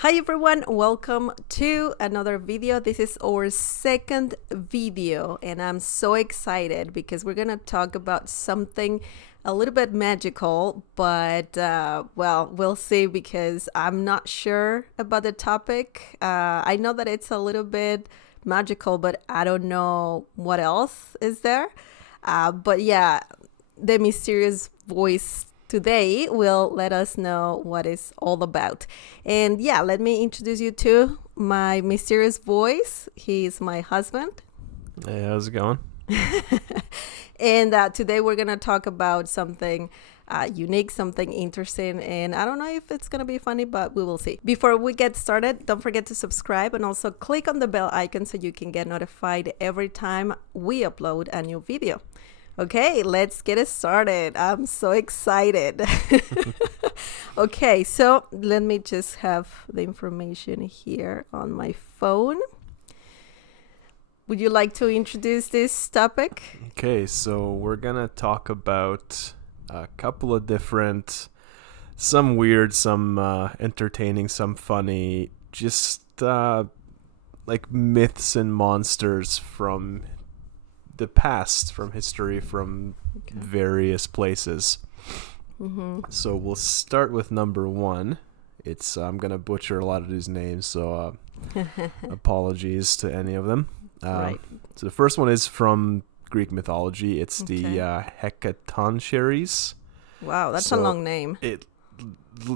Hi everyone, welcome to another video. This is our second video and I'm so excited because we're gonna talk about something a little bit magical, but well, we'll see because I'm not sure about the topic. I know that it's a little bit magical, but I don't know what else is there. But yeah, the mysterious voice today will let us know what it's all about. And yeah, let me introduce you to my mysterious voice. He's my husband. Hey, how's it going? And today we're going to talk about something unique, something interesting. And I don't know if it's going to be funny, but we will see. Before we get started, don't forget to subscribe and also click on the bell icon so you can get notified every time we upload a new video. Okay, let's get it started. I'm so excited. Okay, so let me just have the information here on my phone. Would you like to introduce this topic? Okay, so we're gonna talk about a couple of different, some weird, some entertaining, some funny, just like myths and monsters from the past, from history, from various places. So we'll start with number one. It's I'm gonna butcher a lot of these names, so apologies to any of them. Right. So the first one is from Greek mythology. It's the Hecatoncheires. Wow, that's a So long name.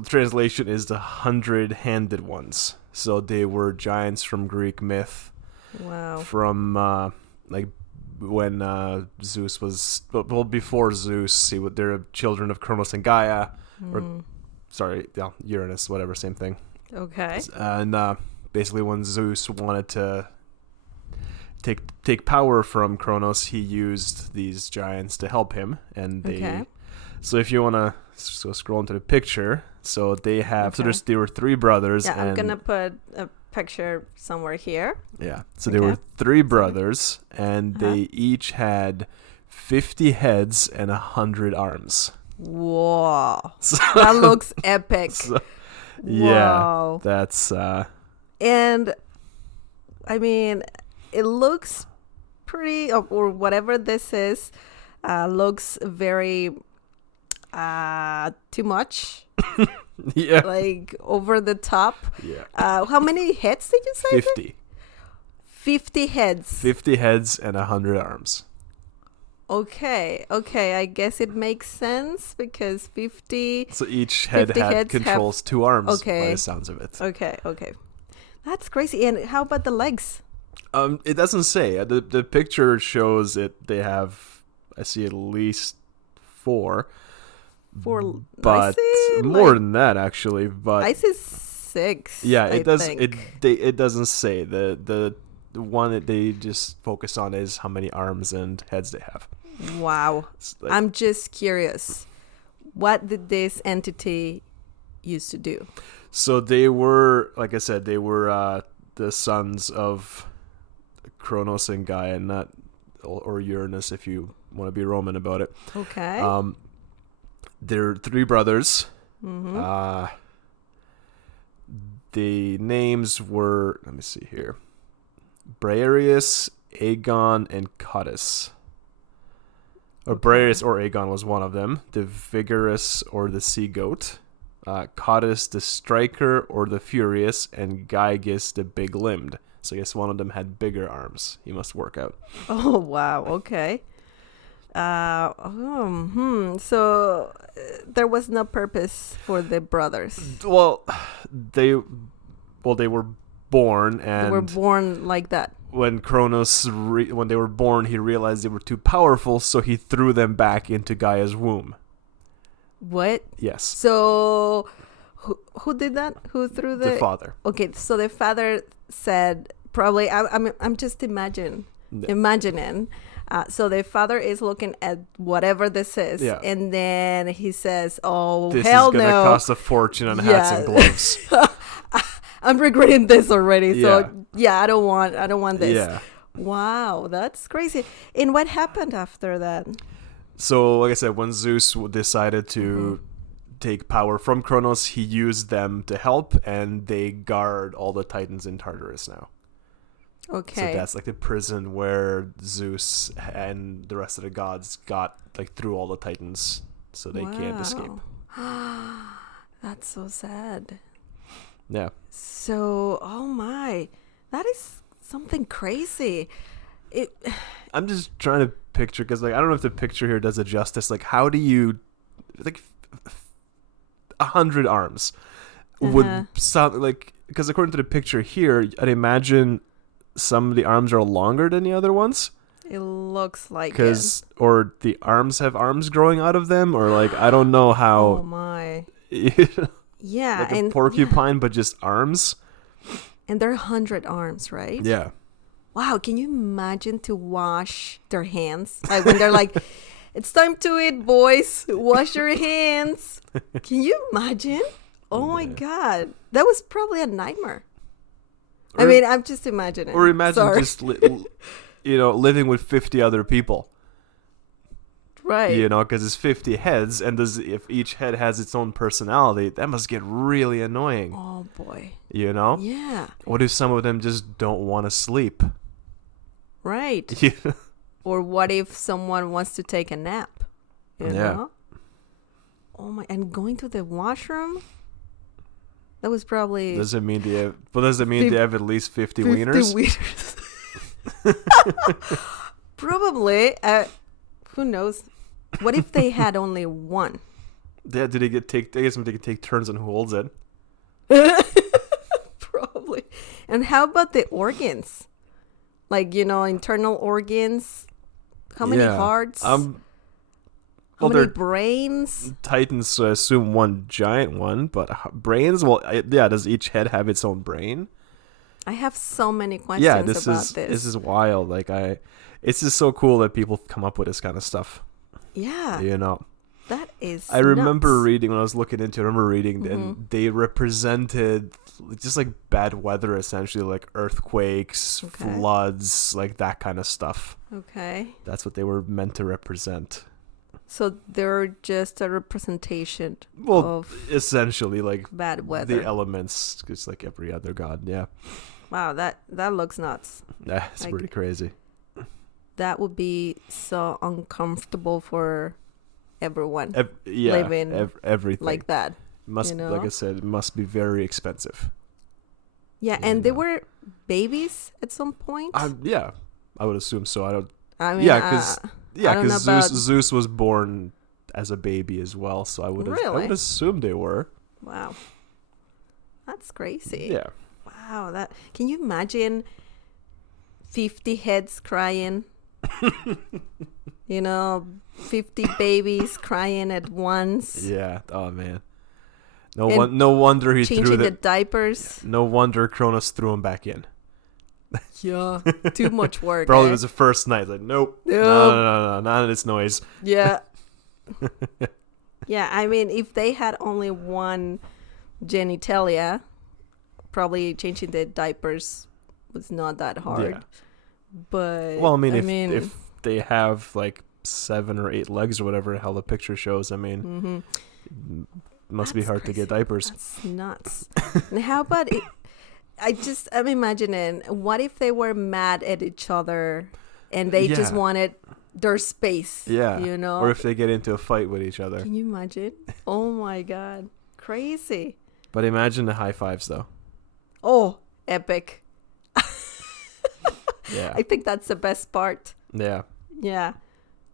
Translation is the 100-handed ones. So they were giants from Greek myth. Wow. From like when Zeus was before Zeus, they're children of Kronos and Gaia, or sorry, yeah, Uranus, whatever, same thing. Okay. And basically, when Zeus wanted to take power from Kronos, he used these giants to help him, and they. Okay. So if you wanna scroll into the picture, so they have there were three brothers. Yeah, and I'm gonna put a picture somewhere here. Yeah. So there were three brothers, and they each had 50 heads and 100 arms. Whoa. That looks epic. Yeah. That's And I mean, it looks pretty, or whatever this is, looks very too much. yeah. Like over the top. Yeah. How many heads did you say? 50. 50 heads. 50 heads and 100 arms. Okay, I guess it makes sense because 50. So each head 50 heads controls two arms by Okay. the sounds of it. Okay. That's crazy. And how about the legs? It doesn't say. The picture shows it. They have, I see at least 4. For But more than that, actually. But I see 6. yeah, it does. think. It doesn't say. The one that they just focus on is how many arms and heads they have. Wow. It's like- I'm just curious. What did this entity used to do? So they were, like I said, they were the sons of Kronos and Gaia, not or Uranus, if you want to be Roman about it. Okay. They're three brothers. The names were, let me see here, Briareus, Aegon, and Cottus. Or Briareus or Aegon was one of them. The Vigorous or the Sea Goat. Cottus, the Striker or the Furious, and Gyges, the Big Limbed. So I guess one of them had bigger arms. He must work out. Oh, wow. Okay. So there was no purpose for the brothers. Well, they were born, and They were born like that. when Kronos, when they were born, he realized they were too powerful, so he threw them back into Gaia's womb. What? Yes, So who did that? Who threw the father. Okay, so the father said, probably, I'm just imagining. So the father is looking at whatever this is, and then he says, "Oh, This hell is gonna no! cost a fortune on hats and gloves." I'm regretting this already. Yeah. So yeah, I don't want this." Yeah. Wow, that's crazy. And what happened after that? So, like I said, when Zeus decided to take power from Kronos, he used them to help, and they guard all the Titans in Tartarus now. Okay. So that's like the prison where Zeus and the rest of the gods got like through all the Titans, so they can't escape. That's so sad. Yeah. So, oh my, that is something crazy. I'm just trying to picture, because like I don't know if the picture here does it justice. Like, how do you, like, 100 arms would sound like? Because according to the picture here, I'd imagine some of the arms are longer than the other ones. It looks like or the arms have arms growing out of them, or like I don't know how. Oh my. Yeah, like a porcupine, but just arms. And they're 100 arms, right? Yeah. Wow, can you imagine to wash their hands? Like when they're like, it's time to eat, boys. Wash your hands. Can you imagine? Oh my God. That was probably a nightmare. I mean, I'm just imagining. Or imagine just, living with 50 other people. Right. Because it's 50 heads, and if each head has its own personality, that must get really annoying. Oh, boy. Yeah. What if some of them just don't want to sleep? Right. Or what if someone wants to take a nap? You know? Oh, my. And going to the washroom? That was probably... Does it mean they have at least 50 wieners? 50 wieners. Probably. Who knows? What if they had only one? Yeah, I guess they could take turns on who holds it. Probably. And how about the organs? Like, internal organs? How many hearts? How many brains? Titans assume one giant one, but brains? Well, does each head have its own brain? I have so many questions this about this. This is wild. It's just so cool that people come up with this kind of stuff. Yeah. That is I remember reading, when I was looking into it, and they represented just like bad weather, essentially, like earthquakes, floods, like that kind of stuff. Okay. That's what they were meant to represent. So they're just a representation of essentially like bad weather. The elements, just like every other god, yeah. Wow, that looks nuts. Yeah, it's pretty crazy. That would be so uncomfortable for everyone living everything like that. Like I said, it must be very expensive. Yeah, and they were babies at some point. I would assume so. Because Zeus was born as a baby as well, so I would assume they were. Wow, that's crazy. Yeah. Wow, can you imagine 50 heads crying? 50 babies crying at once. Yeah. Oh man. No wonder he changing the diapers. Yeah, no wonder Kronos threw him back in. Yeah. Too much work. Probably was the first night. Like, nope. No, none of this noise. Yeah. Yeah. I mean, if they had only one genitalia, probably changing the diapers was not that hard. Yeah. But if they have like 7 or 8 legs or whatever the hell the picture shows, it must be hard to get diapers. That's nuts. And how about it? I'm imagining, what if they were mad at each other and they just wanted their space? Yeah. Or if they get into a fight with each other. Can you imagine? Oh my God. Crazy. But imagine the high fives though. Oh, epic. Yeah. I think that's the best part. Yeah. Yeah.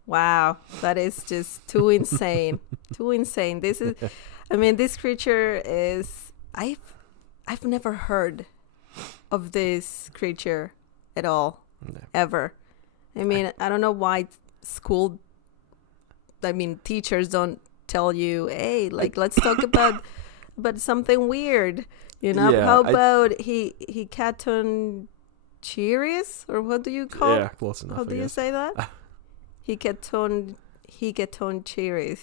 Wow. That is just too insane. Too insane. This creature is... I've never heard of this creature at all. No. Ever. I mean, I don't know why teachers don't tell you, hey, let's talk about something weird. Yeah, how about Hecaton Cheeris, or what do you call? Yeah, close enough. How do you say that? Hecaton Cheeris.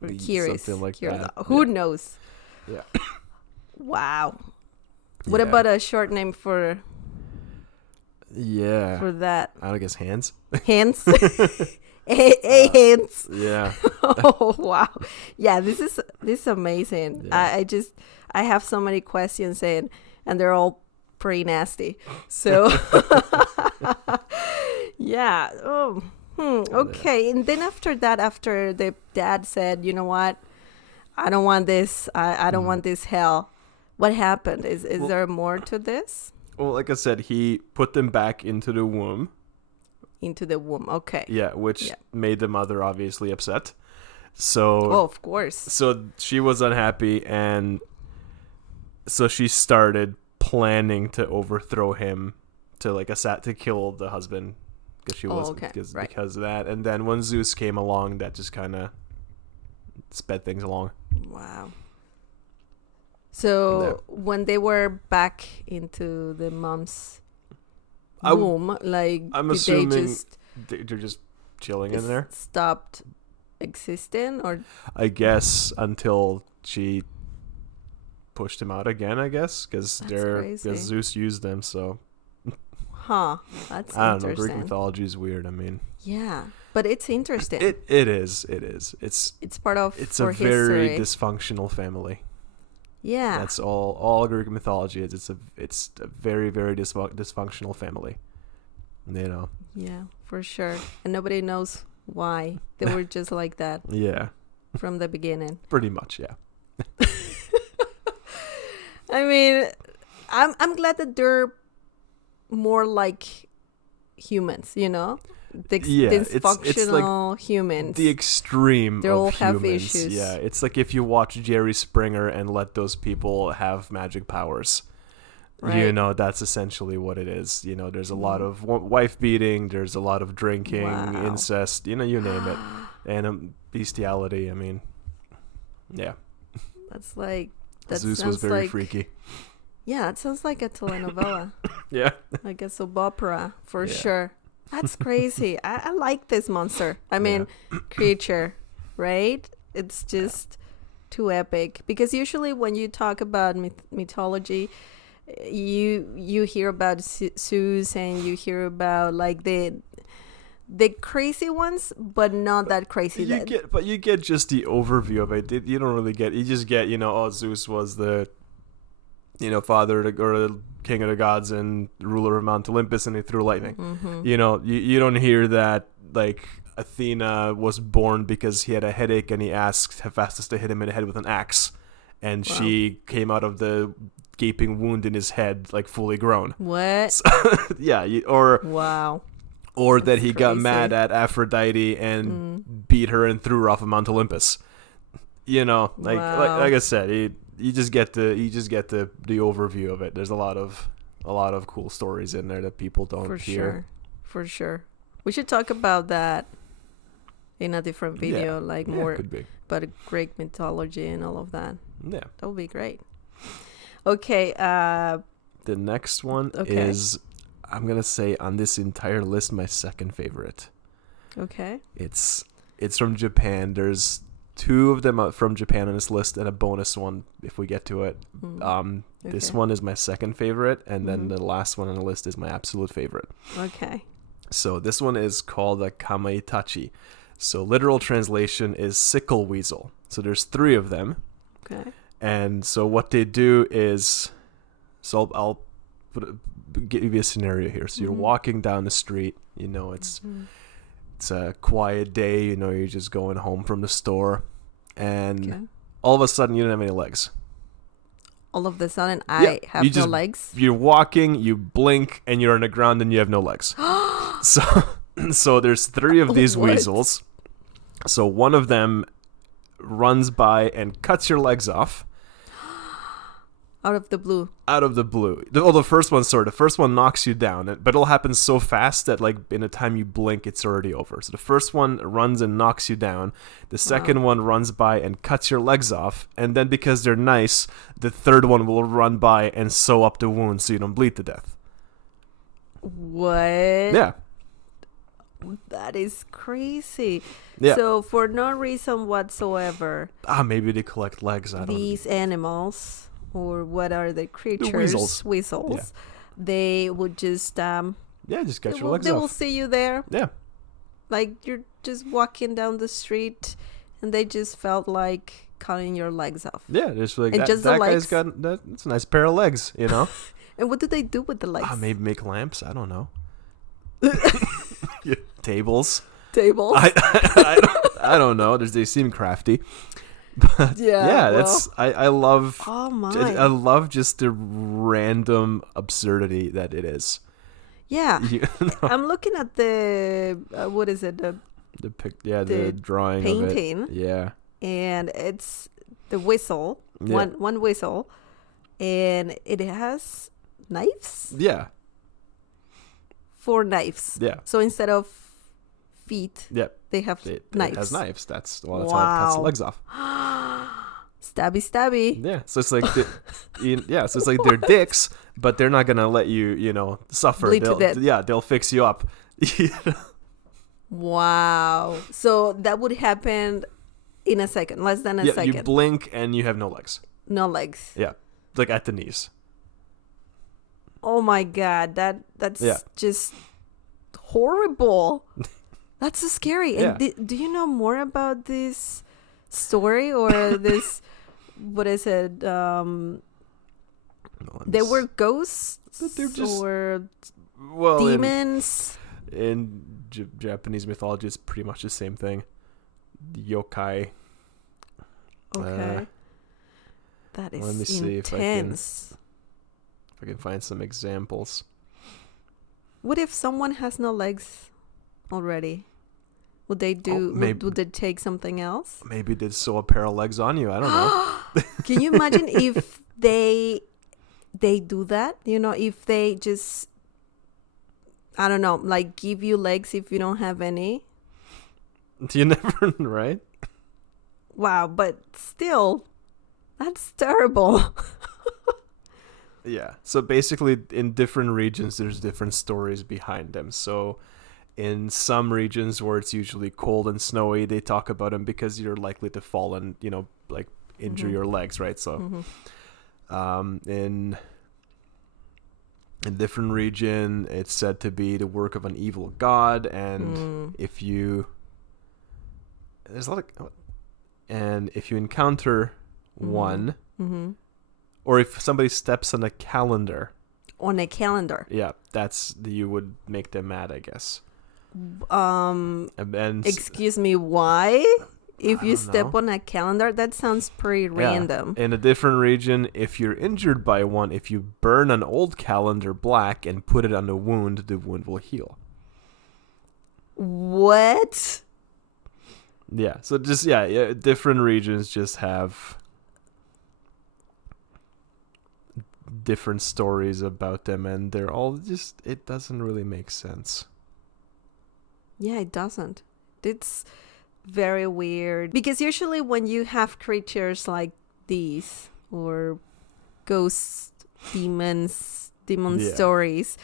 Or Cheeris. Something like that. Who knows? Yeah. Wow. What about a short name for? Yeah. For that. I guess hands. Hands. Ants. Yeah. Oh wow. Yeah, this is amazing. Yeah. I have so many questions and they're all pretty nasty. So yeah. Oh. Okay. And then after that, after the dad said, you know what? I don't want this. I don't want this hell. What happened? Is Well- there more to this? Well, like I said, he put them back into the womb. Into the womb. Okay. Yeah, which Yeah. made the mother obviously upset. So Oh, of course. so she was unhappy, and so she started planning to overthrow him, to like to kill the husband, because she was okay. Right. because of that. And then when Zeus came along, that just kind of sped things along. Wow. So when they were back into the mom's I w- womb, like I'm did assuming they just they're just chilling in there, stopped existing, or I guess, until she pushed him out again. I guess because That's crazy. Zeus used them. So huh? That's I don't know. interesting. Greek mythology is weird. I mean, Yeah, but it's interesting. it is. It's part of It's for a very history. dysfunctional family. Yeah. That's all Greek mythology is. It's a very, very dysfunctional family. You know. Yeah, for sure. And nobody knows why. They were just like that Yeah. from the beginning. Pretty much. Yeah. I mean, I'm glad that they're more like humans, you know? Yeah, it's like Dysfunctional humans. The extreme They of all have humans. issues. Yeah. It's like if you watch Jerry Springer and let those people have magic powers. You Right. know, that's essentially what it is. You know, there's a lot of wife beating. There's a lot of drinking, Wow. incest. You know, you name it, and bestiality. I mean, yeah. That's like that Zeus sounds was very like freaky. yeah, it sounds like a telenovela, Yeah. like a soap opera for Yeah. sure. That's crazy. I like this monster. I mean, creature, right? It's just too epic because usually when you talk about mythology, you hear about Zeus and you hear about like the crazy ones, but not that crazy. You get just the overview of it. You don't really get. You just get, oh, Zeus was the, father or the king of the gods and ruler of Mount Olympus, and he threw lightning. Mm-hmm. You don't hear that like Athena was born because he had a headache and he asked Hephaestus to hit him in the head with an axe, and she came out of the gaping wound in his head like fully grown. What? So, yeah, Wow. or that he got crazy. mad at Aphrodite and beat her and threw her off of Mount Olympus. Wow. Like I said, you just get the overview of it. There's a lot of cool stories in there that people don't hear. For sure. We should talk about that in a different video, like more could be. about Greek mythology and all of that. Yeah. That would be great. Okay. The next one is, I'm gonna say, on this entire list, my second favorite. Okay. It's from Japan. There's two of them from Japan on this list, and a bonus one if we get to it. This one is my second favorite, and then the last one on the list is my absolute favorite. Okay. So this one is called a kamaitachi. So literal translation is sickle weasel. So there's 3 of them. Okay. And so what they do is, so I'll give you a scenario here. So you're walking down the street, it's a quiet day, you're just going home from the store, and all of a sudden you don't have any legs. All of a sudden, I have no legs. You're walking, you blink, and you're on the ground, and you have no legs. So there's 3 of these weasels. So one of them runs by and cuts your legs off. Out of the blue. The first one knocks you down, but it'll happen so fast that like in the time you blink, it's already over. So the first one runs and knocks you down. The second one runs by and cuts your legs off. And then because they're nice, the third one will run by and sew up the wound so you don't bleed to death. What? Yeah. That is crazy. Yeah. So for no reason whatsoever, Maybe they collect legs. I don't know. these animals, or what are the creatures? Weasels. Yeah. They would just Yeah, just get your legs they off. will see you there. Yeah. Like you're just walking down the street and they just felt like cutting your legs off. Yeah, just like And that. just the That guy's legs? got that's a nice pair of legs, you know. And what do they do with the legs? Maybe make lamps. I don't know. Yeah, tables. Tables? I don't know. They seem crafty. But Yeah, that's I love. Oh my. I love just the random absurdity that it is. Yeah. You know, I'm looking at the, what is it? The the the drawing painting. of it. Yeah. And it's the whistle, Yeah. one whistle, and it has knives, Yeah. 4 knives. Yeah. So instead of feet, Yeah. they have It knives. has knives. That's how it cuts the Wow. legs off. Stabby, stabby. Yeah. So it's like so it's like they're dicks, but they're not gonna let you, suffer. Bleed to death. Yeah, they'll fix you up. Wow. So that would happen in a second, less than a Yeah, second. you blink and you have no legs. No legs. Yeah. Like at the knees. Oh my god, that's Yeah. just horrible. That's so scary. Yeah. And do you know more about this story or this? What is it? They were ghosts But they're just- or well, demons. in Japanese mythology, it's pretty much the same thing. Yokai. Okay, that is let me see if I can- intense. If I can find some examples. What if someone has no legs already? Would they do? maybe- would they take something else? Maybe they sew a pair of legs on you. I don't know. Can you imagine if they do that? If they just, I don't know, like give you legs if you don't have any. You never, right? Wow, but still, that's terrible. Yeah. So basically, in different regions, there's different stories behind them. So in some regions where it's usually cold and snowy, they talk about them because you're likely to fall and, like injure Mhm. your legs, right? So in different region, it's said to be the work of an evil god, and if you encounter one, or if somebody steps on a calendar, On a calendar. yeah, you would make them mad, I guess. And Excuse me, why? If I you don't step know. on a calendar, that sounds pretty yeah, random. in a different region, if you're injured by one, if you burn an old calendar black and put it on the wound will heal. What? Yeah, so just different regions just have different stories about them, and they're all just, it doesn't really make sense. Yeah, it doesn't. It's very weird. Because usually when you have creatures like these, or ghosts, demon Yeah. stories,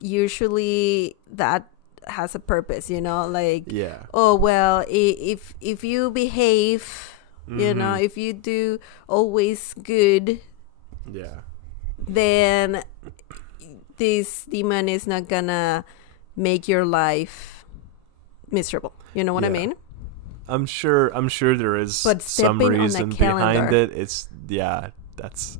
usually that has a purpose, like, Yeah. oh, well, if you behave, Mhm. if you do always good, Yeah. then this demon is not gonna make your life miserable. You know what I Yeah. mean? I'm sure there is But some stepping on a reason behind calendar. it. It's that's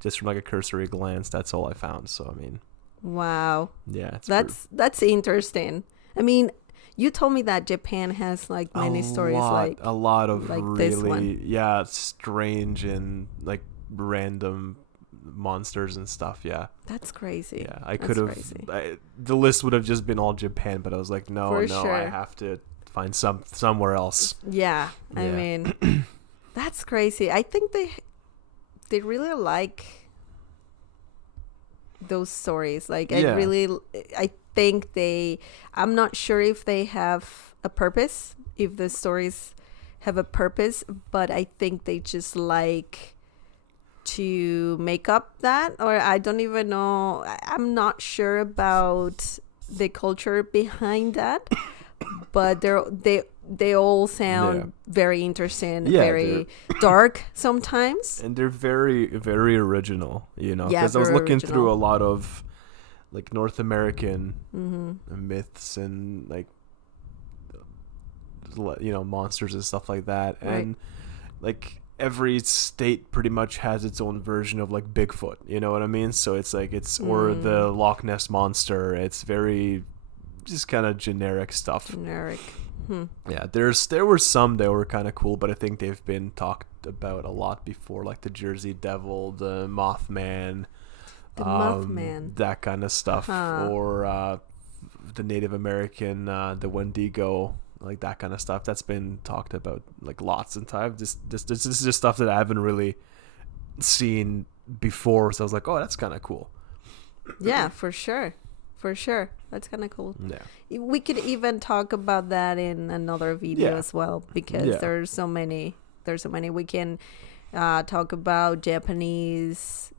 just from like a cursory glance, that's all I found. So I mean, Wow, yeah, it's that's interesting. I mean, you told me that Japan has like many stories like a lot of like this really strange and like random monsters and stuff. Yeah, that's crazy. yeah. I That's could have. crazy. The list would have just been all Japan, but I was like, no, For I sure. have to find somewhere else. Yeah, I Yeah. mean, that's crazy. I think they really like those stories. Like, Yeah. I think I'm not sure if they have a purpose, if the stories have a purpose, but I think they just like to make up that, or I don't even know. I'm not sure about the culture behind that, but they all sound Yeah. very interesting, Yeah, very dark sometimes. And they're very, very original, Yeah, because I was very looking through original. a lot of like North American Mm-hmm. myths and like monsters and stuff like that. Right. And like every state pretty much has its own version of like Bigfoot, you know what I mean? So it's like or the Loch Ness monster. It's very just kind of generic stuff. Generic. Yeah, there were some that were kind of cool, but I think they've been talked about a lot before, like the Jersey Devil, the Mothman, that kind of stuff, or the Native American, the Wendigo, like that kind of stuff. That's been talked about like lots of times. This is just stuff that I haven't really seen before, so I was like, oh, that's kind of cool. Yeah, for sure. For sure. That's kind of cool. Yeah. We could even talk about that in another video Yeah. as well, because Yeah. there's so many. We can talk about Japanese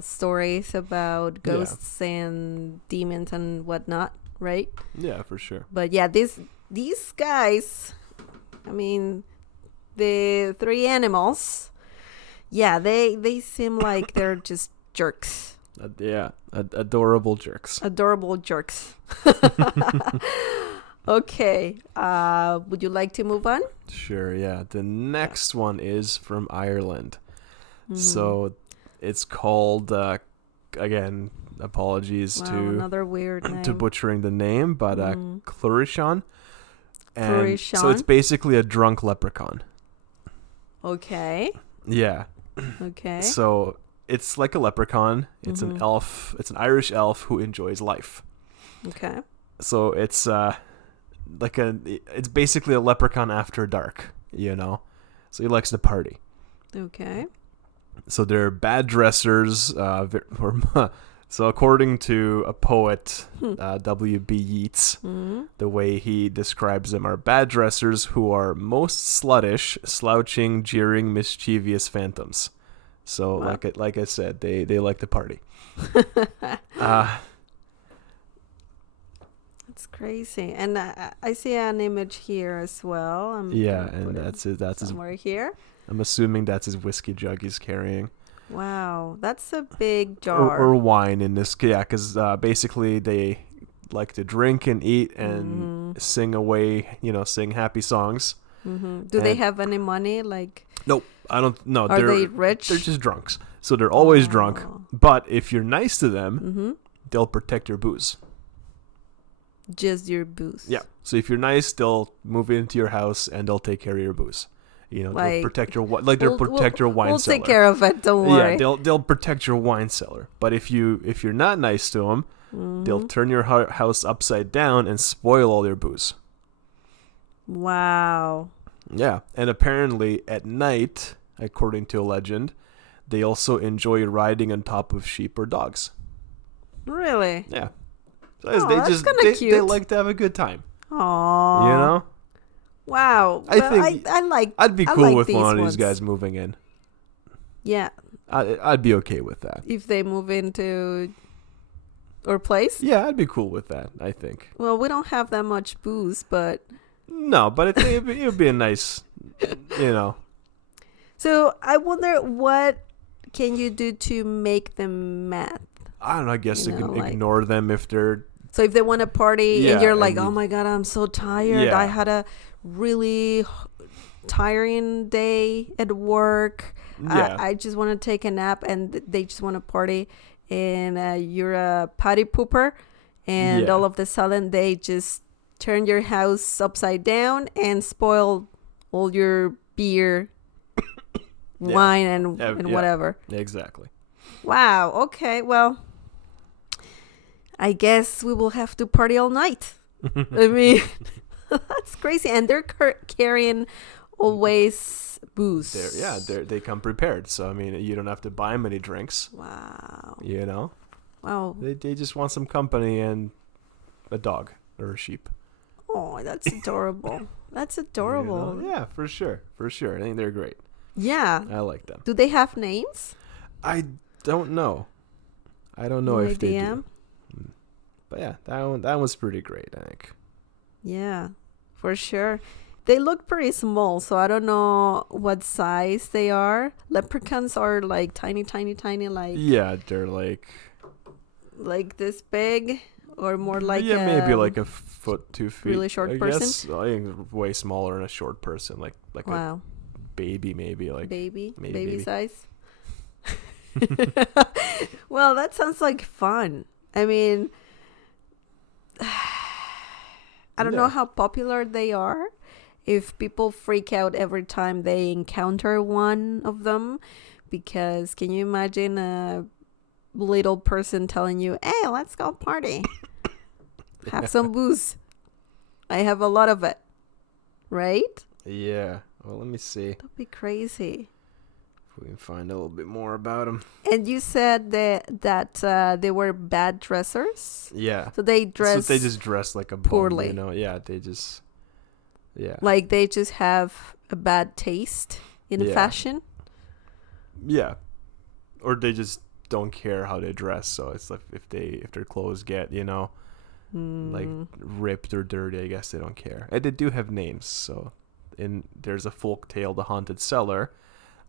stories about ghosts and demons and whatnot, right? Yeah, for sure. But yeah, these guys, I mean, the three animals, yeah, they seem like they're just jerks. Adorable jerks. Adorable jerks. Okay. Would you like to move on? Sure, yeah. The next one is from Ireland. So it's called, again, apologies Wow, to another weird name. to butchering the name, but Clurishan. And Clurishan? so it's basically a drunk leprechaun. Okay. Yeah. Okay. So it's like a leprechaun. It's an elf. It's an Irish elf who enjoys life. Okay. So it's it's basically a leprechaun after dark, you know. So he likes to party. Okay. So they're bad dressers. So according to a poet, W.B. Yeats, the way he describes them are bad dressers who are most sluttish, slouching, jeering, mischievous phantoms. So like I said, they like to party. It's crazy. And I see an image here as well. And that's it. That's somewhere here. I'm assuming that's his whiskey jug he's carrying. Wow, that's a big jar. Or wine in this, yeah, because basically they like to drink and eat and sing away, sing happy songs. Do they have any money? Like, nope, I don't know. Are they rich? They're just drunks, so they're always drunk. But if you're nice to them, they'll protect your booze. Just your booze. Yeah. So if you're nice, they'll move into your house and they'll take care of your booze. They'll protect your your wine cellar. We'll take care of it. Don't worry. Yeah, they'll protect your wine cellar. But if you're not nice to them, they'll turn your house upside down and spoil all your booze. Wow. Yeah, and apparently at night, according to a legend, they also enjoy riding on top of sheep or dogs. Really? Yeah. So that's kind of cute. They like to have a good time. Aww. You know? Wow. I'd be cool with one of these guys moving in. Yeah. I'd be okay with that. If they move into our place? Yeah, I'd be cool with that, I think. Well, we don't have that much booze, but... No, but it would be a nice, So I wonder, what can you do to make them mad? I don't know, I guess you can ignore them if they're... So if they want to party and you're like, oh my God, I'm so tired. Yeah. I had a really tiring day at work. Yeah. I just want to take a nap, and they just want to party. And you're a party pooper. And all of a sudden they just turn your house upside down and spoil all your beer, wine, and whatever. Exactly. Wow. Okay. Well, I guess we will have to party all night. I mean, that's crazy. And they're carrying always booze. They come prepared. So, I mean, you don't have to buy them any drinks. Wow. Wow. They just want some company and a dog or a sheep. Oh, that's adorable. That's adorable. Yeah, for sure. I think they're great. Yeah. I like them. Do they have names? I don't know. I don't know if they idea? do. But yeah, that was pretty great, I think. Yeah, for sure. They look pretty small, so I don't know what size they are. Leprechauns are like tiny, like... Yeah, they're like this big, or more like yeah, maybe like a foot, 2 feet. really short I person? guess I think way smaller than a short person, like a Wow, baby, maybe like baby maybe. size. Well, that sounds like fun. I mean, I don't know Yeah. how popular they are. If people freak out every time they encounter one of them, because can you imagine a little person telling you, "Hey, let's go party. Have some booze. I have a lot of it." Right? Yeah. Well, let me see That'd be crazy. if we can find a little bit more about them. And you said that they were bad dressers, Yeah. so they dress So they just dress like a bum, poorly. you know? Yeah, they just. Yeah. like they just have a bad taste in Yeah. fashion. Yeah. Or they just don't care how they dress, so it's like if their clothes get, like ripped or dirty, I guess they don't care. And they do have names, so there's a folk tale, The Haunted Cellar.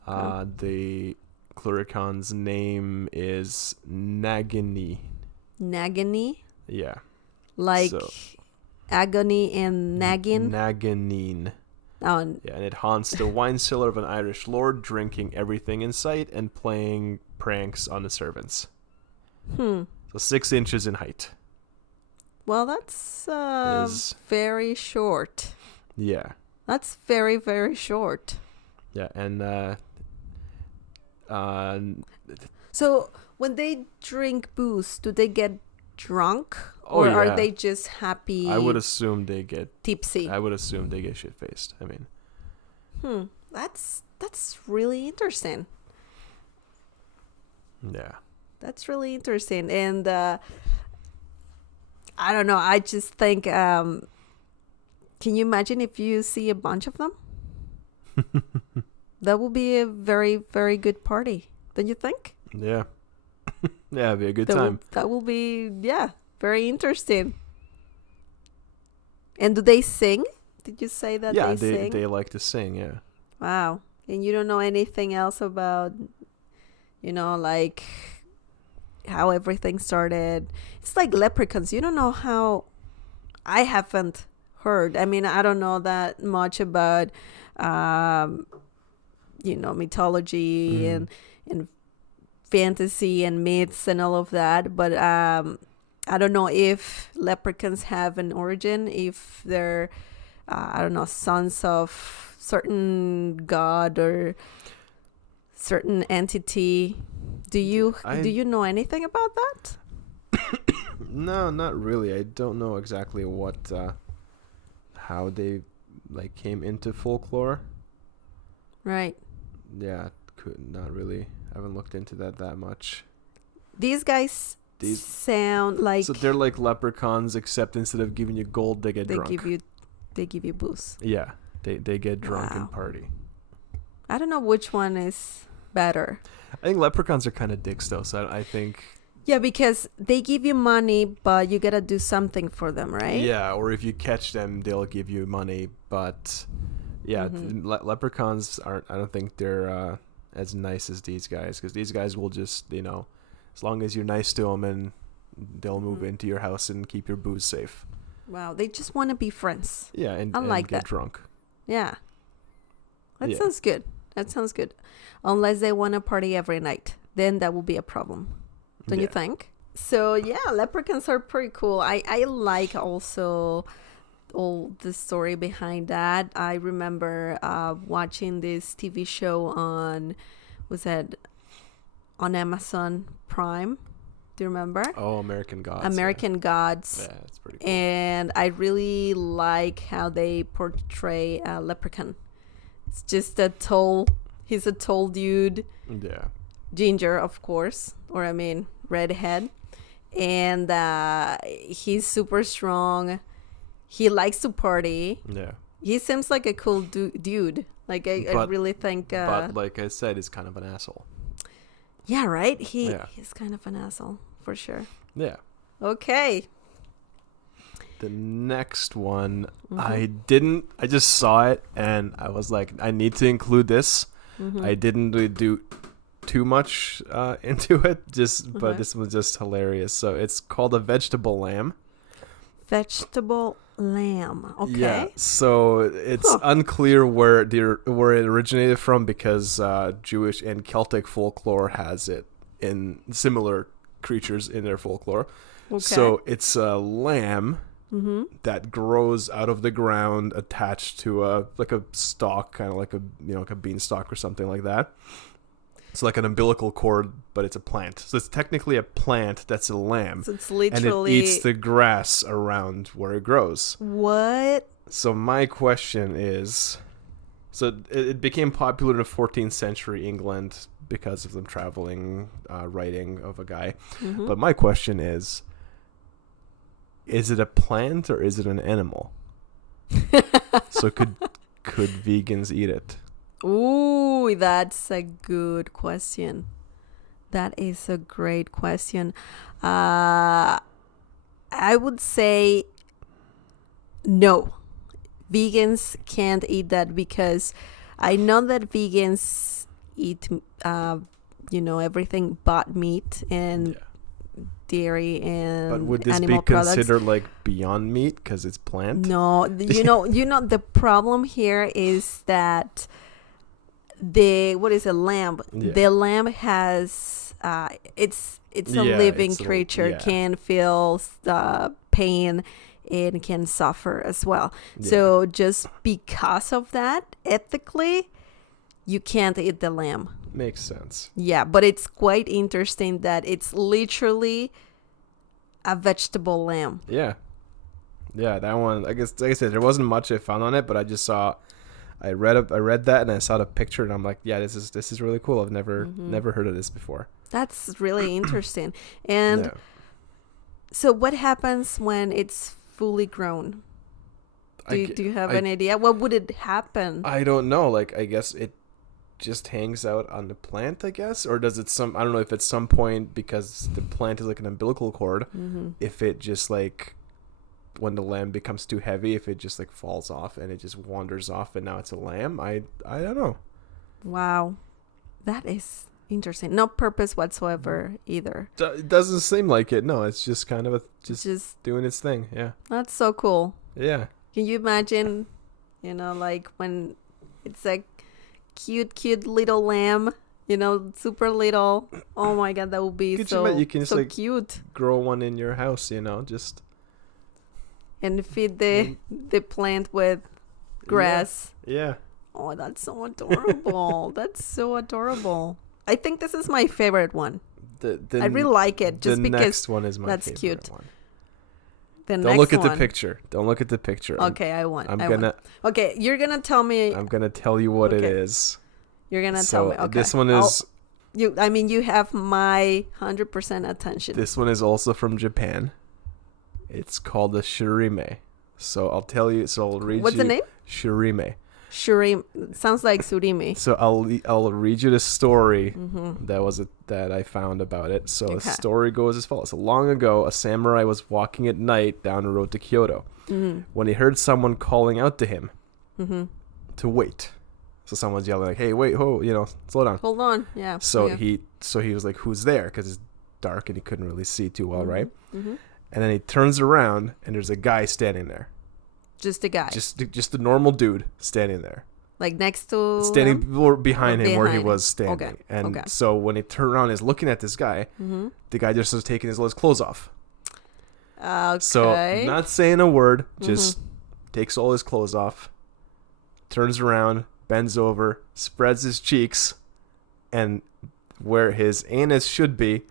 The Clurican's name is Nagini. Nagini, Yeah. like So- agony and nagging. Naganine. Oh, Yeah, and it haunts the wine cellar of an Irish lord, drinking everything in sight and playing pranks on the servants. So 6 inches in height. well, that's Is- very short. Yeah. That's very, very short. Yeah, and So when they drink booze, do they get drunk, Oh, or are yeah. they just happy, I would assume they get tipsy? shit faced. I mean, That's really interesting. yeah. That's really interesting. And I don't know. I just think, can you imagine if you see a bunch of them? That would be a very, very good party. Don't you think? Yeah. Yeah, it'd be a good time. That will be, yeah, very interesting. And do they sing? Did you say that Yeah, they sing? they like to sing, yeah. Wow. And you don't know anything else about, like how everything started. It's like leprechauns. You don't know how. I haven't heard. I mean, I don't know that much about, mythology and fantasy and myths and all of that. But I don't know if leprechauns have an origin, if they're, I don't know, sons of certain god or certain entity. Do you know anything about that? No, not really. I don't know exactly what how they like came into folklore. Right. Yeah, not really. I haven't looked into that much. These guys sound like So they're like leprechauns, except instead of giving you gold, they get they drunk. give you booze. Yeah, they get drunk Wow. and party. I don't know which one is better. I think leprechauns are kind of dicks, though. So I think. Yeah, because they give you money, but you gotta do something for them, right? Yeah, or if you catch them, they'll give you money. But yeah, leprechauns aren't. I don't think they're as nice as these guys, because these guys will just, as long as you're nice to them, and they'll move into your house and keep your booze safe. Wow, they just want to be friends. Yeah, and like get that. drunk. Yeah. That Yeah. sounds good. That sounds good. Unless they want to party every night. Then that will be a problem. Don't you Yeah. think? So, yeah, leprechauns are pretty cool. I like also all the story behind that. I remember watching this TV show on Amazon Prime. Do you remember? Oh, American Gods. American Gods. Yeah, that's pretty cool. And I really like how they portray a leprechaun. It's just he's a tall dude, Yeah. ginger, of course, or I mean, redhead. And he's super strong. He likes to party. Yeah. He seems like a cool dude. Like, I really think... but like I said, he's kind of an asshole. yeah, right? Yeah. He's kind of an asshole, for sure. Yeah. Okay. The next one, I just saw it and I was like, I need to include this. I didn't really do too much into it, but this was just hilarious. So it's called a vegetable lamb. Vegetable lamb. Yeah, Okay. so it's unclear where it originated from because Jewish and Celtic folklore has it in similar creatures in their folklore. Okay. So it's a lamb Mm-hmm. that grows out of the ground attached to a stalk, kind of like like a beanstalk or something like that. It's like an umbilical cord, but it's a plant. So it's technically a plant that's a lamb. So it's And literally it eats the grass around where it grows. what? So my question is, so it became popular in the 14th century England because of them traveling, writing of a guy. Mm-hmm. But my question is it a plant or is it an animal? So could vegans eat it? Ooh, that's a good question. That is a great question. I would say no. Vegans can't eat that because I know that vegans eat, everything but meat and dairy and But would this be animal products. considered like beyond meat because it's plant? No, the problem here is that what is a lamb? Yeah. The lamb has it's a Yeah, living it's creature, yeah. can feel pain and can suffer as well. Yeah. So just because of that, ethically, you can't eat the lamb. Makes sense. Yeah, but it's quite interesting that it's literally a vegetable lamb. Yeah. Yeah, that one, I guess, like I said, there wasn't much I found on it, but I just saw, I read that and I saw the picture and I'm like, yeah, this is really cool. I've never heard of this before. That's really interesting. And Yeah. so what happens when it's fully grown? Do you have an idea? What would it happen? I don't know. Like, I guess it just hangs out on the plant, I guess, or does it I don't know if at some point, because the plant is like an umbilical cord, if it just like, when the lamb becomes too heavy, if it just like falls off and it just wanders off and now it's a lamb. I don't know. Wow. That is interesting. No purpose whatsoever either. It doesn't seem like it. No, it's just kind of Just doing its thing. Yeah. that's so cool. Yeah. Can you imagine, like when it's a cute little lamb, super little. Oh my God, that would be Could you so, imagine you can just, so like, cute. Grow one in your house, just. And feed the plant with grass. Yeah. Oh, that's so adorable. That's so adorable. I think this is my favorite one. I really like it just the because next one is my that's favorite cute. one. The Don't next look at one. the picture. Don't look at the picture. Okay, I want. I'm I gonna. want. Okay, you're gonna tell me. I'm gonna tell you what it Okay. is. You're gonna So tell me. Okay. this one is. You have my 100% attention. This one is also from Japan. It's called the shirime. So I'll tell you. So I'll read What's you. the name? Shirime. Shuri. Sounds like surimi. So I'll read you the story Mm-hmm. that I found about it. So the Okay. story goes as follows: so long ago, a samurai was walking at night down the road to Kyoto Mm-hmm. when he heard someone calling out to him Mm-hmm. to wait. So someone's yelling like, "Hey, wait, slow down." Hold on. Yeah. So yeah. he was like, "Who's there?" Because it's dark and he couldn't really see too well, right? Mm-hmm. And then he turns around and there's a guy standing there, Just a guy. just a normal dude standing there. Like next to Standing him? behind him where he Behind was him. standing. Okay, And okay. so when he turned around and is looking at this guy, Mm-hmm. the guy just was taking his clothes off. Okay. So not saying a word, just takes all his clothes off, turns around, bends over, spreads his cheeks, and where his anus should be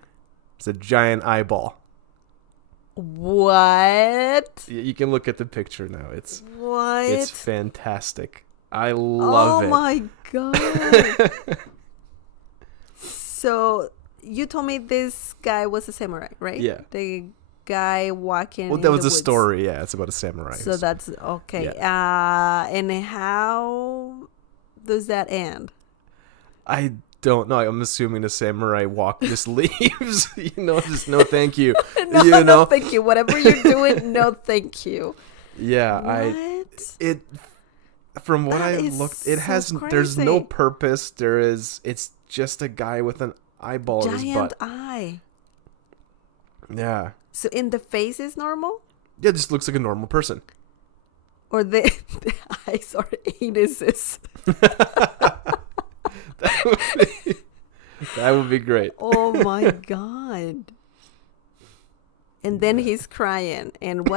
is a giant eyeball. What? You can look at the picture now. It's What? fantastic. I love it. Oh my God. So you told me this guy was a samurai, right? Yeah. The guy walking. Well, in that was the the woods. story. Yeah, it's about a samurai. So that's okay. Yeah. And how does that end? I don't know. I'm assuming the samurai just leaves. Just no thank you. No, thank you. Whatever you're doing, no, thank you. Yeah, What? from what That I is looked, it so has there's no crazy. purpose. It's just a guy with an eyeball in his Giant butt. eye. Yeah. So in the face is normal? Yeah, just looks like a normal person. Or the eyes are anuses. That would be, that would be great. Oh my god. And then he's crying. And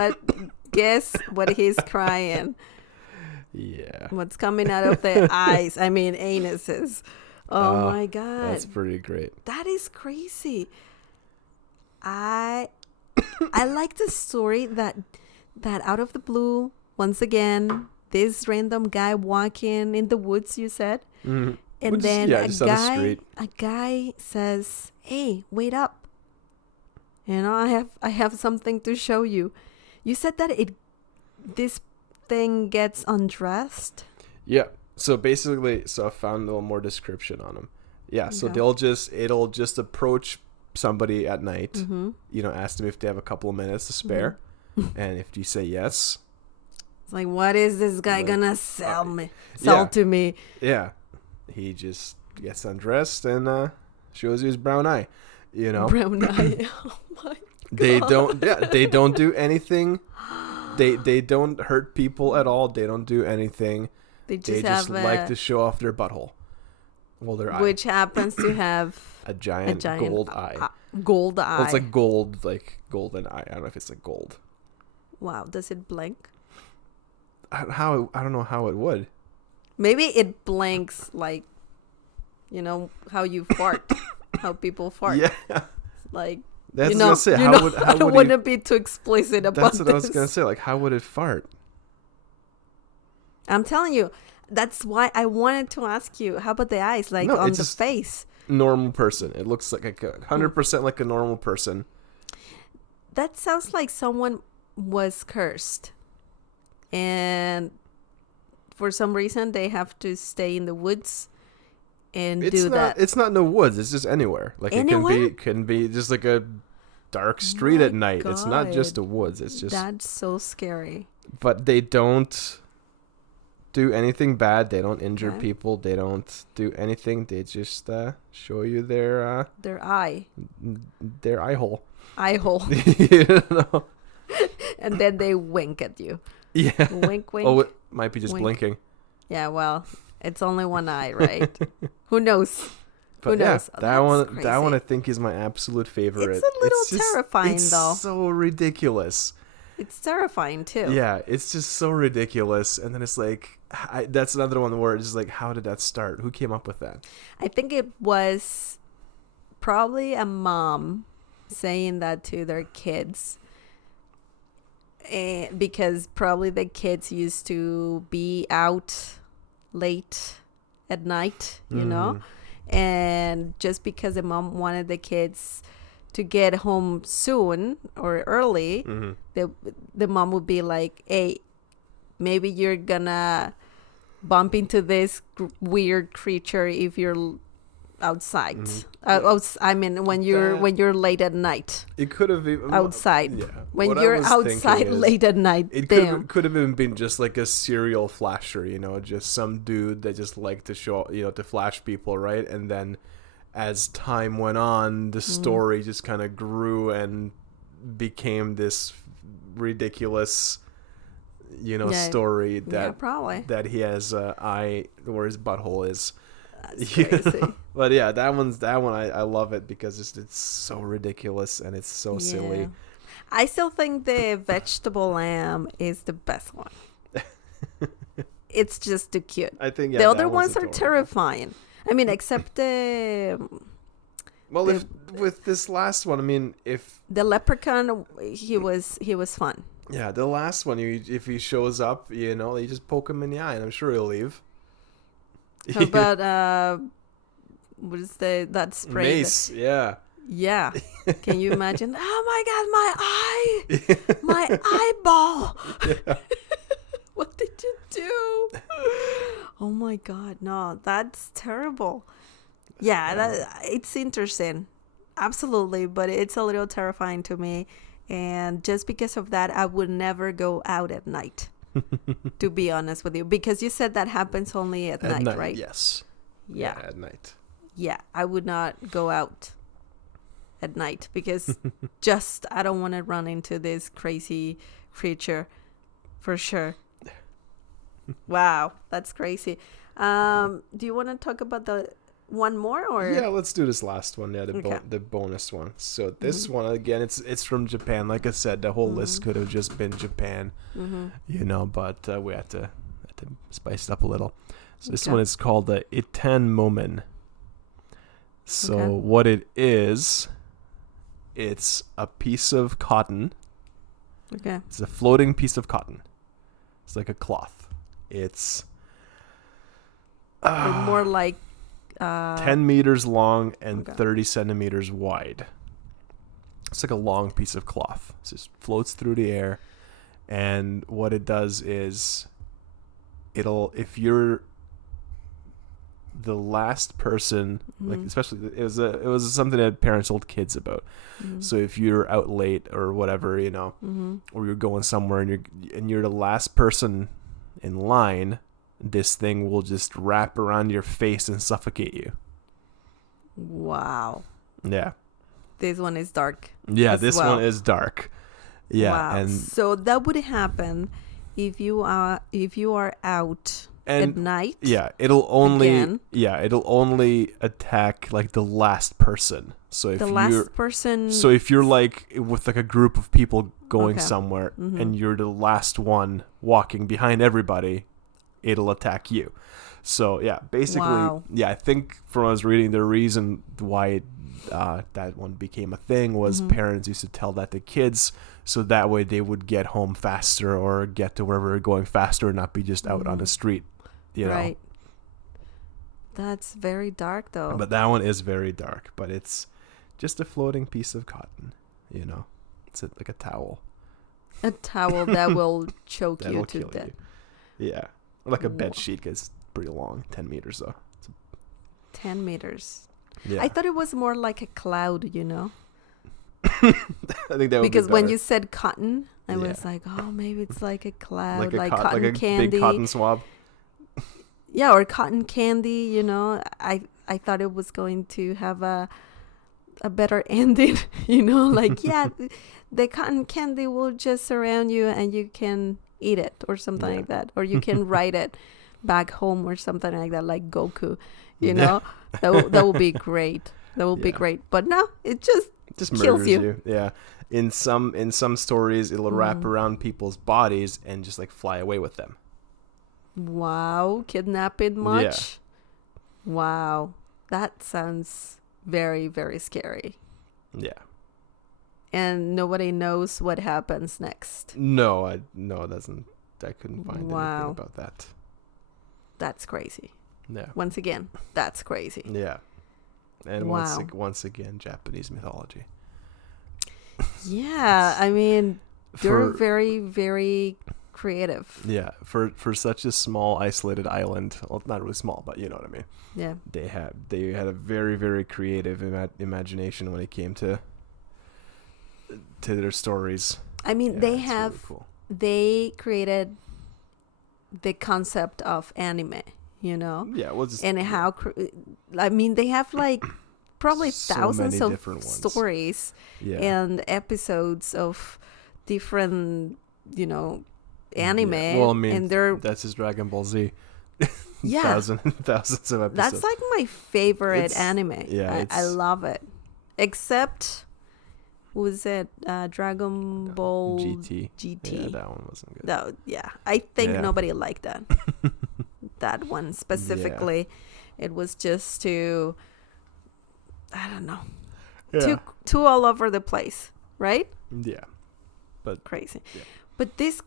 guess what he's crying? Yeah. What's coming out of the eyes? I mean, anuses. Oh my god. That's pretty great. That is crazy. I like the story that out of the blue, once again, this random guy walking in the woods, you said, Mhm. and Just- then yeah, just on the street. a guy says, "Hey, wait up! I have something to show you." You said that this thing gets undressed. Yeah. So basically, I found a little more description on them. Yeah. So Okay. it'll just approach somebody at night. Mm-hmm. Ask them if they have a couple of minutes to spare, and if you say yes, It's like, what is this guy Like, gonna sell yeah. to me? yeah, he just gets undressed and shows you his brown eye. Brown eye. Oh my They God. don't. Yeah, they don't do anything. They don't hurt people at all. They don't do anything. They They just just have like to show off their butthole. Well, their eye. which happens to have A giant gold eye. gold eye. Well, it's like gold, like golden eye. I don't know if it's like gold. Wow, does it blink? I don't know how it would. Maybe it blinks like, how you fart, how people fart. Yeah, Like, that's what I was gonna say. How would I don't he? want to be too explicit about That's what I was this. gonna say. Like, how would it fart? I'm telling you, that's why I wanted to ask you, how about the eyes, like No, on it's the just- face? Normal person. It looks like 100% like a normal person. That sounds like someone was cursed. And for some reason, they have to stay in the woods and It's do not. that. It's not in the woods. It's just anywhere. Like Anywhere? it can be just like a dark street My at night. It's not just God. the woods. It's just. That's so scary. But they don't do anything bad. They don't injure Okay. people. They don't do anything. They just show you their Their eye eye hole. hole. You know? And then they wink at you. Yeah. Wink, wink. Oh, it might be just Wink. blinking. Yeah, well, it's only one eye, right? Who knows? But Who knows? yeah, That's that one I crazy. think is my absolute favorite. It's a little just- terrifying, it's though. so ridiculous. It's terrifying, too. Yeah, it's just so ridiculous. And then it's like, that's another one where it's just like, how did that start? Who came up with that? I think it was probably a mom saying that to their kids. And because probably the kids used to be out late at night, you know? And just because the mom wanted the kids to get home soon or early, the mom would be like, hey, maybe you're gonna bump into this weird creature if you're outside. I mean, when you're late at night It could have even outside. Yeah. When What I you're was outside thinking is late at night, It damn. could have even been just like a serial flasher, just some dude that just liked to show, to flash people, right? And then as time went on, the story just kind of grew and became this ridiculous, Yeah. story Yeah, probably. that he has an eye where his butthole is. That's You know? crazy. But yeah, that one I love it because it's so ridiculous and it's so silly. Yeah. I still think the vegetable lamb is the best one. It's just too cute. I think The that other one's ones are adorable. terrifying. I mean, except the Well, if with this last one, I mean, if leprechaun, he was fun. yeah, the last one, if he shows up, you just poke him in the eye, and I'm sure he'll leave. How about what is that spray? Mace? Yeah. Yeah. Can you imagine? Oh my God, my eye, my eyeball. What did you do? Oh my God, no, that's terrible. Yeah, it's interesting. Absolutely, but it's a little terrifying to me. And just because of that, I would never go out at night, to be honest with you. Because you said that happens only at night, right? Yes. Yeah. At night. Yeah, I would not go out at night because I don't want to run into these crazy future, for sure. Wow, that's crazy. Do you want to talk about the one more or? Yeah, let's do this last one. Yeah, Okay. the bonus one. So this one again, it's from Japan. Like I said, the whole list could have just been Japan, but we had to spice it up a little. So this one is called the Iten Momen. So what it is, it's a piece of cotton. Okay. It's a floating piece of cotton. It's like a cloth. It's Or more like 10 meters long and Okay. 30 centimeters wide. It's like a long piece of cloth. It just floats through the air. And what it does is if you're the last person, like especially it was something that parents told kids about. So if you're out late or whatever, or you're going somewhere and you're the last person in line, this thing will just wrap around your face and suffocate you. Wow. Yeah. This one is dark. Yeah, as this well. one is dark. Yeah, Wow. and So that would happen if you are out at night. yeah, it'll only Again. attack like the last person. So if The you're last person. so if you're like with like a group of people going Okay. somewhere and you're the last one walking behind everybody, it'll attack you. So yeah, basically, Wow. yeah, I think from what I was reading, the reason why that one became a thing was parents used to tell that to kids, so that way they would get home faster or get to wherever they're going faster and not be just out on the street, Right. That's very dark, though. But that one is very dark, but it's just a floating piece of cotton, It's like a towel. A towel that will choke That'll you to kill death. you. Yeah. Or like a Wha- bed sheet, 'cause it's pretty long, 10 meters though. 10 meters. Yeah. I thought it was more like a cloud, I think that would because be when better. you said cotton, I was Yeah. like, oh, maybe it's like a cloud, like cotton like a candy. big cotton swab. Yeah, or cotton candy, I thought it was going to have a better ending, like, yeah, the cotton candy will just surround you and you can eat it or something Yeah. like that. Or you can ride it back home or something like that, like Goku, Yeah. That would be great. That would be Yeah. great. But no, it just Just kills murders you. Yeah. In some stories, it'll wrap around people's bodies and just like fly away with them. wow, kidnapping much? Wow. That sounds very, very scary. Yeah. And nobody knows what happens next. No, it doesn't. I couldn't find Wow. anything about that. That's crazy. Yeah. Once again, that's crazy. Yeah. And Wow. once again, Japanese mythology. Yeah, I mean, they're For very, very creative. yeah, for such a small isolated island, well, not really small, but you know what I mean. Yeah. They had a very, very creative imagination when it came to their stories. I mean, Yeah, they it's have, really cool. they created the concept of anime, Yeah, well, just and how, I mean, they have like probably So thousands many of different ones. stories yeah. and episodes of different, anime. Yeah. Well, I mean, and they're, that's his Dragon Ball Z. yeah, Thousands of episodes. that's like my favorite It's- anime. yeah, I it's- love it. Except, was it Dragon Ball GT. GT? Yeah, that one wasn't good. No, yeah. I think Yeah. nobody liked that. That one specifically. It was just too, I don't know, Yeah. too all over the place, right? Yeah. Crazy. Yeah. But this,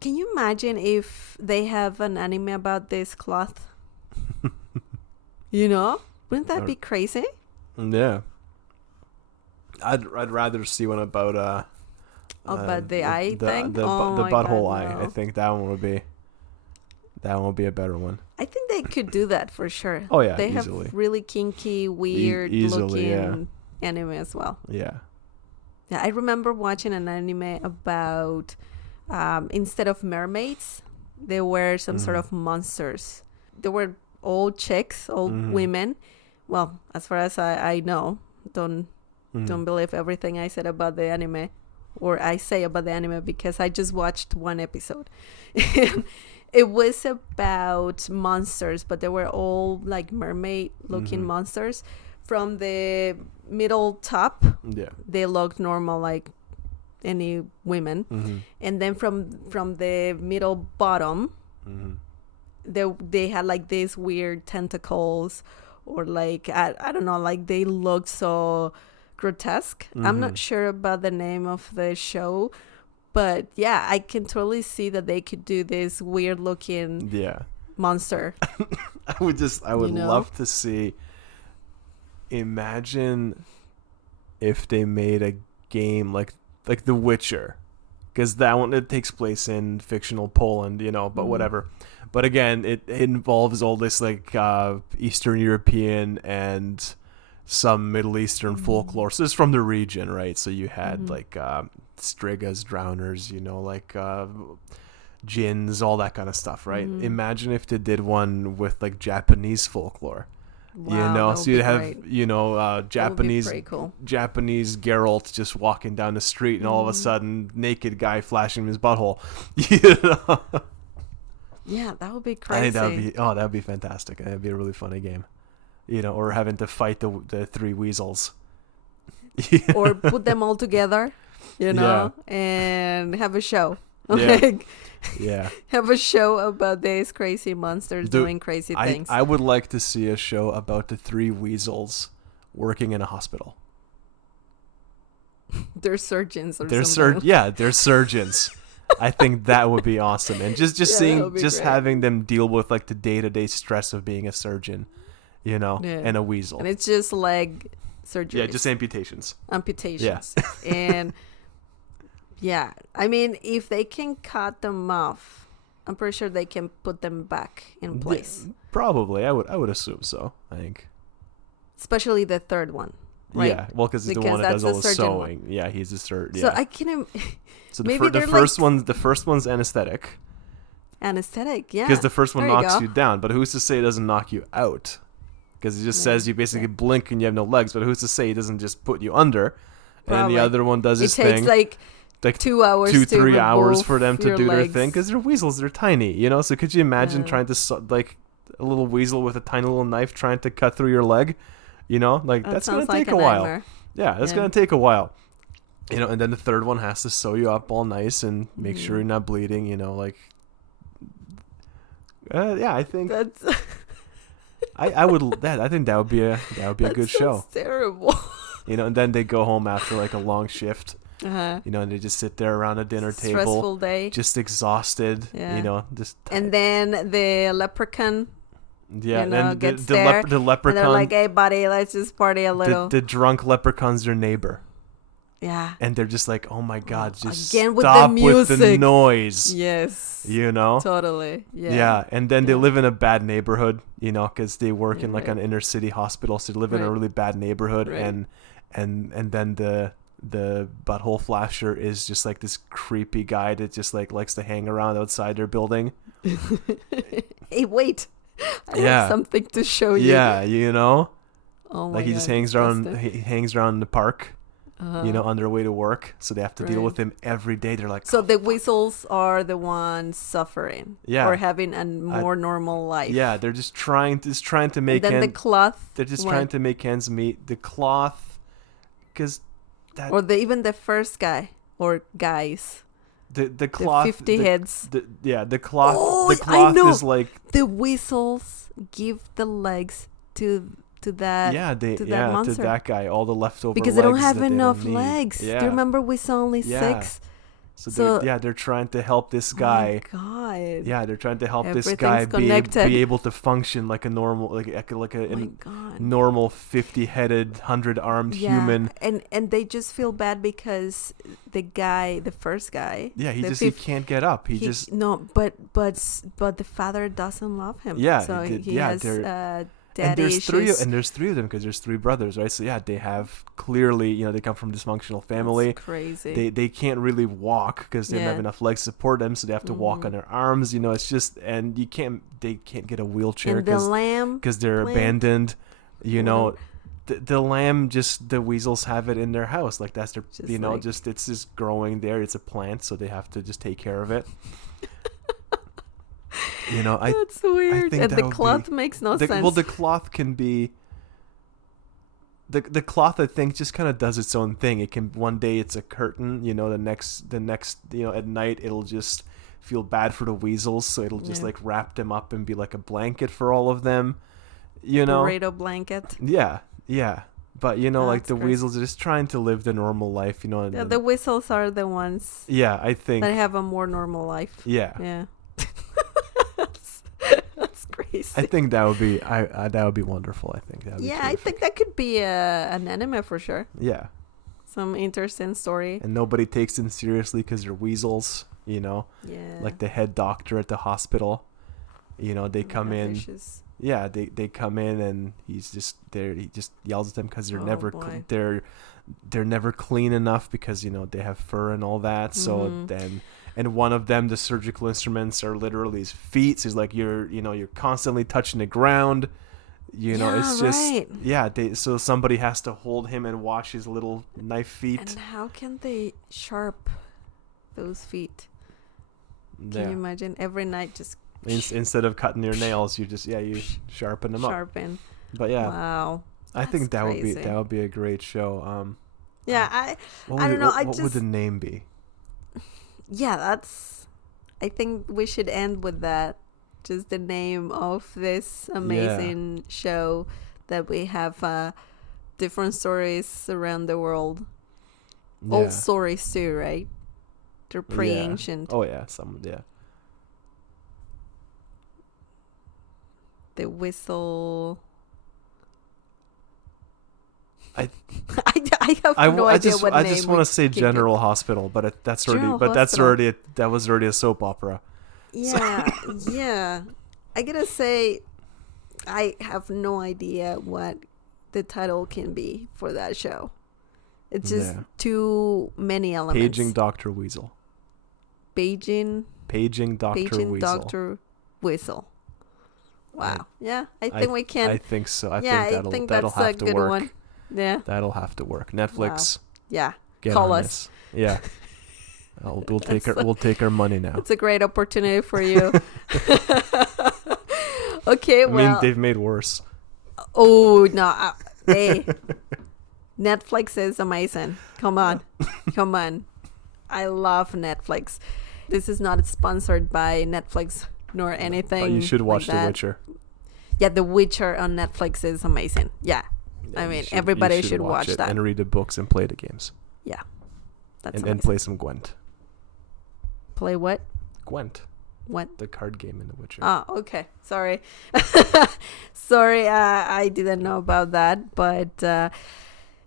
can you imagine if they have an anime about this cloth? Wouldn't that Or- be crazy? Yeah. I'd rather see one about About the eye thing? the Oh my butthole God, eye. I no. think that one would be a better one. I think they could do that for sure. Oh yeah, They easily. have really kinky, weird easily, looking yeah. anime as well. Yeah. Yeah, I remember watching an anime about instead of mermaids, they were some sort of monsters. They were old chicks, old women. Well, as far as I know, don't believe everything I said about the anime. or I say about the anime because I just watched one episode. And it was about monsters, but they were all like mermaid looking monsters. From the middle top, Yeah. they looked normal like any women. And then from the middle bottom, they had like these weird tentacles, or like I don't know, like they looked so grotesque. I'm not sure about the name of the show, but yeah, I can totally see that they could do this weird looking Yeah. monster. I would You know? love to see. Imagine if they made a game like The Witcher, because that one, it takes place in fictional Poland, you know, but whatever. But again, it involves all this like Eastern European and some Middle Eastern folklore. So it's from the region, right? So you had like strigas, drowners, you know, like jinns, all that kind of stuff, right? Imagine if they did one with like Japanese folklore. Wow, You know, that so would you'd be have, great. you know, That would be Japanese pretty cool. Japanese Geralt just walking down the street, and all of a sudden, naked guy flashing his butthole. You know, Yeah, that would be I crazy. think that'd be fantastic. That'd be a really funny game. You know, or having to fight the three weasels. Or put them all together, you know, and have a show. Yeah. Like, Yeah, have a show about these crazy monsters doing crazy things. I would like to see a show about the three weasels working in a hospital. They're surgeons or They're something. they're surgeons. I think that would be awesome, and just Yeah, that seeing, would be just great. having them deal with like the day-to-day stress of being a surgeon, you know, Yeah. and a weasel. And it's just leg surgery. Yeah, just amputations. amputations. And yeah, I mean, if they can cut them off, I'm pretty sure they can put them back in place. Yeah, probably, I would assume so. I think. Especially the third one, right? Yeah, well, because he's the Because one that that's does all the the surgeon one. sewing. Yeah, he's a surgeon. So Yeah. I can So maybe the they're first like- one's anesthetic, anesthetic, yeah. because the first one There you knocks go. you down. But who's to say it doesn't knock you out? Because it just says you basically blink and you have no legs. But who's to say he doesn't just put you under? And then Probably. the other one does It his takes thing. like Like 2 hours, 2-3 hours remove for them to your do their legs. thing, because they're weasels. They're tiny, you know. So could you imagine Yeah. trying to like a little weasel with a tiny little knife trying to cut through your leg? You know, like That that's gonna sounds like take a a while. nightmare. Yeah, that's Yeah. gonna take a while. You know, and then the third one has to sew you up all nice and make sure you're not bleeding. You know, like. Yeah, I think That's I would that I think that would be a good show. Terrible. You know, and then they go home after like a long shift. Uh-huh. You know, and they just sit there around a dinner table, Stressful day. just exhausted. Yeah. You know, just And then the leprechaun, yeah, you know, and gets the there, and leprechaun, they're like, "Hey, buddy, let's just party a little." the drunk leprechaun's their neighbor, Yeah. and they're just like, "Oh my god, just Again with the stop with the music." noise," Yes. you know. Totally. Yeah. Yeah, and then they Yeah. live in a bad neighborhood, you know, because they work in like Right. an inner city hospital, so they live in a Right. really bad neighborhood, Right. and then the butthole flasher is just like this creepy guy that just like likes to hang around outside their building. Hey, wait. I Yeah. have something to show you. Yeah, you know, Oh my like he just God, hangs around. disgusting. He hangs around in the park, Uh-huh. you know, on their way to work, so they have to deal Right. with him every day. They're like, So the whistles are the ones suffering. Yeah. Or having a more normal life. yeah, they're just trying to And make then the cloth. they're just one. trying to make ends meet. The cloth, because that Or even the first guy or guys. the The cloth 50 heads. the cloth Oh, the I cloth know. is like The whistles give the legs to that to that monster. to that guy, all the leftover because they don't legs have that they enough don't need. legs. Yeah. Do you remember we saw only Yeah. 6? So So- they're trying to help this guy. Oh my God. Yeah, they're trying to help this Everything's guy connected. be able to function like a normal Oh my an God. normal 50-headed 100-armed human. And they just feel bad because the first guy. Yeah, he the just he fifth- can't get up. He just no, but the father doesn't love him. Yeah, so it did- he yeah, has they're- daddy and there's issues. three of them, because there's 3 brothers, right? So yeah, they have clearly, you know, they come from dysfunctional family. That's crazy. They can't really walk because they don't have Yeah. enough legs to support them, so they have to walk Mhm. on their arms. You know, it's just, and they can't get a wheelchair and the lamb. because they're lamb, abandoned. You know, the lamb, just the weasels have it in their house. Like that's their, Just just it's just growing there. It's a plant, so they have to just take care of it. That's weird. think And that the would cloth be- makes no sense. Well, the cloth can be. The cloth, I think, just kind of does its own thing. It can, one day it's a curtain, the next at night it'll just feel bad for the weasels, so it'll just Yeah. like wrap them up and be like a blanket for all of them. Burrito blanket. Yeah, yeah. But like That's the great. weasels are just trying to live the normal life, and Yeah, the whistles are the ones yeah, I think that have a more normal life. yeah. Yeah. That's crazy. I think that would be that would be wonderful. I think that would be Yeah, I terrific. think that could be an anime for sure. Yeah. Some interesting story. And nobody takes them seriously because they're weasels, Yeah. like the head doctor at the hospital. They come in. Vicious. Yeah, they come in and he's just there. He just yells at them because they're Oh, never boy. they're never clean enough because they have fur and all that. So Mhm. then, and one of them, the surgical instruments are literally his feet. So he's like, you're constantly touching the ground. Yeah, it's just right. so somebody has to hold him and wash his little knife feet. And how can they sharp those feet? Can Yeah. you imagine every night just Instead of cutting your nails, you just you sharpen them up. sharpen? But yeah, Wow. I think That's that crazy. would be a great show. Yeah, I don't know, I What would just- the name be? I think we should end with that. Just the name of this amazing show that we have different stories around the world. Old Yeah. stories too, right? They're pretty Yeah. ancient. Oh yeah, yeah. The whistle. I I have no idea what I name just we want to say could give General Hospital, but that's already General but that's Hospital. already that was already a soap opera. Yeah, yeah. I gotta say, I have no idea what the title can be for that show. It's just Yeah. too many elements. Paging Dr. Weasel. Paging Dr. Weasel. Dr. Whistle. Wow. Yeah, I I- think we can. I think so. I yeah, think I think that'll that's a have to good work. one. Yeah, That'll have to work. Netflix, yeah. get Call on us. this. Yeah. We'll take That's we'll take our money now. It's a great opportunity for you. Okay, I mean, well. they've made worse. Oh no! Hey, Netflix is amazing. Come on, come on! I love Netflix. This is not sponsored by Netflix nor anything. But you should watch like The that. Witcher. Yeah, The Witcher on Netflix is amazing. Yeah, I You mean, you everybody should watch it that. and read the books and play the games That's and amazing. play some Gwent. Play what? Gwent, What? the card game in The Witcher. Oh, okay. Sorry. Sorry, I didn't know about that. But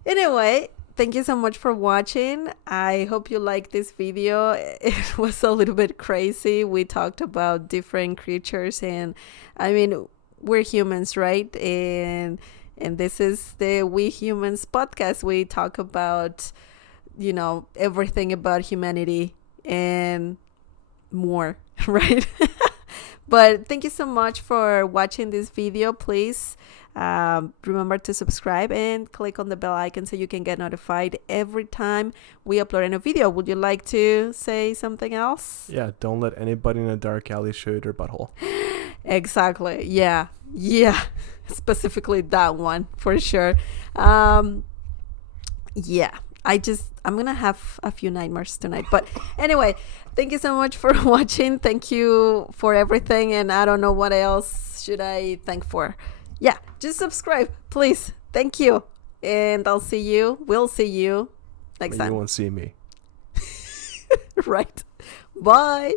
anyway, thank you so much for watching. I hope you liked this video. It was a little bit crazy. We talked about different creatures, and I mean, we're humans, right? And this is the We Humans podcast. We talk about, everything about humanity and more, right? But thank you so much for watching this video. Please remember to subscribe and click on the bell icon so you can get notified every time we upload a new video. Would you like to say something else? Yeah, don't let anybody in a dark alley show you their butthole. Exactly. Yeah. Specifically that one for sure. Yeah. I'm gonna have a few nightmares tonight. But anyway, thank you so much for watching. Thank you for everything, and I don't know what else should I thank for. Yeah, just subscribe, please. Thank you. And we'll see you next But you time. won't see me. Right. Bye.